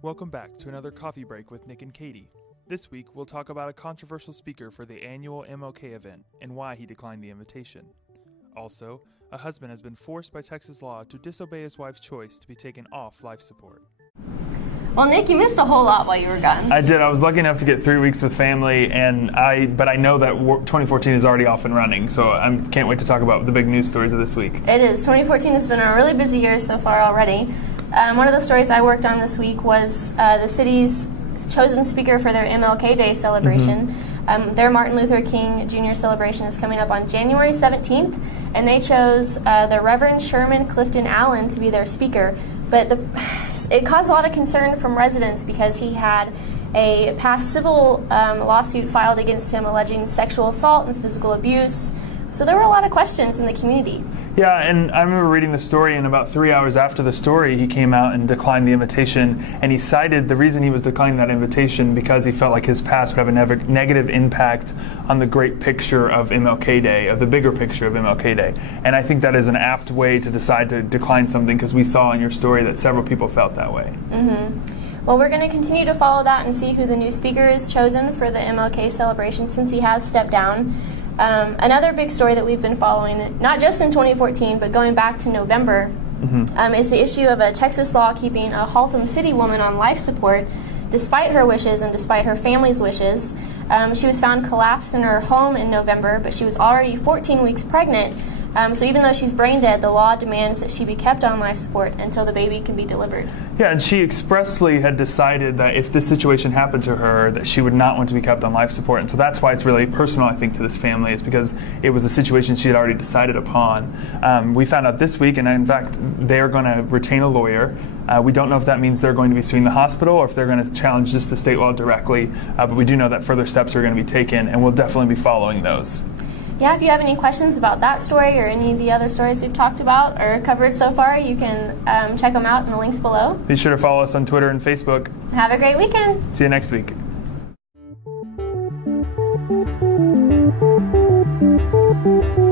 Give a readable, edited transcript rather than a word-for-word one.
Welcome back to another Coffee Break with Nick and Katie. This week, we'll talk about a controversial speaker for the annual MLK event and why he declined the invitation. Also, a husband has been forced by Texas law to disobey his wife's choice to be taken off life support. Well, Nick, you missed a whole lot while you were gone. I did. I was lucky enough to get 3 weeks with family, but I know that 2014 is already off and running, so I can't wait to talk about the big news stories of this week. It is. 2014 has been a really busy year so far already. One of the stories I worked on this week was the city's chosen speaker for their MLK Day celebration. Their Martin Luther King Jr. celebration is coming up on January 17th, and they chose the Reverend Sherman Clifton Allen to be their speaker. But it caused a lot of concern from residents because he had a past civil lawsuit filed against him alleging sexual assault and physical abuse. So there were a lot of questions in the community. Yeah, and I remember reading the story, and about 3 hours after the story, he came out and declined the invitation, and he cited the reason he was declining that invitation because he felt like his past would have a negative impact on the great picture of MLK Day, of the bigger picture of MLK Day. And I think that is an apt way to decide to decline something, because we saw in your story that several people felt that way. Mm-hmm. Well, we're going to continue to follow that and see who the new speaker is chosen for the MLK celebration since he has stepped down. Another big story that we've been following, not just in 2014, but going back to November, is the issue of a Texas law keeping a Haltom City woman on life support despite her wishes and despite her family's wishes. She was found collapsed in her home in November, but she was already 14 weeks pregnant. So even though she's brain dead, the law demands that she be kept on life support until the baby can be delivered. Yeah, and she expressly had decided that if this situation happened to her, that she would not want to be kept on life support. And so that's why it's really personal, I think, to this family, is because it was a situation she had already decided upon. We found out this week, and in fact, they're going to retain a lawyer. We don't know if that means they're going to be suing the hospital or if they're going to challenge just the state law directly, but we do know that further steps are going to be taken, and we'll definitely be following those. Yeah, if you have any questions about that story or any of the other stories we've talked about or covered so far, you can check them out in the links below. Be sure to follow us on Twitter and Facebook. Have a great weekend. See you next week. Thank you.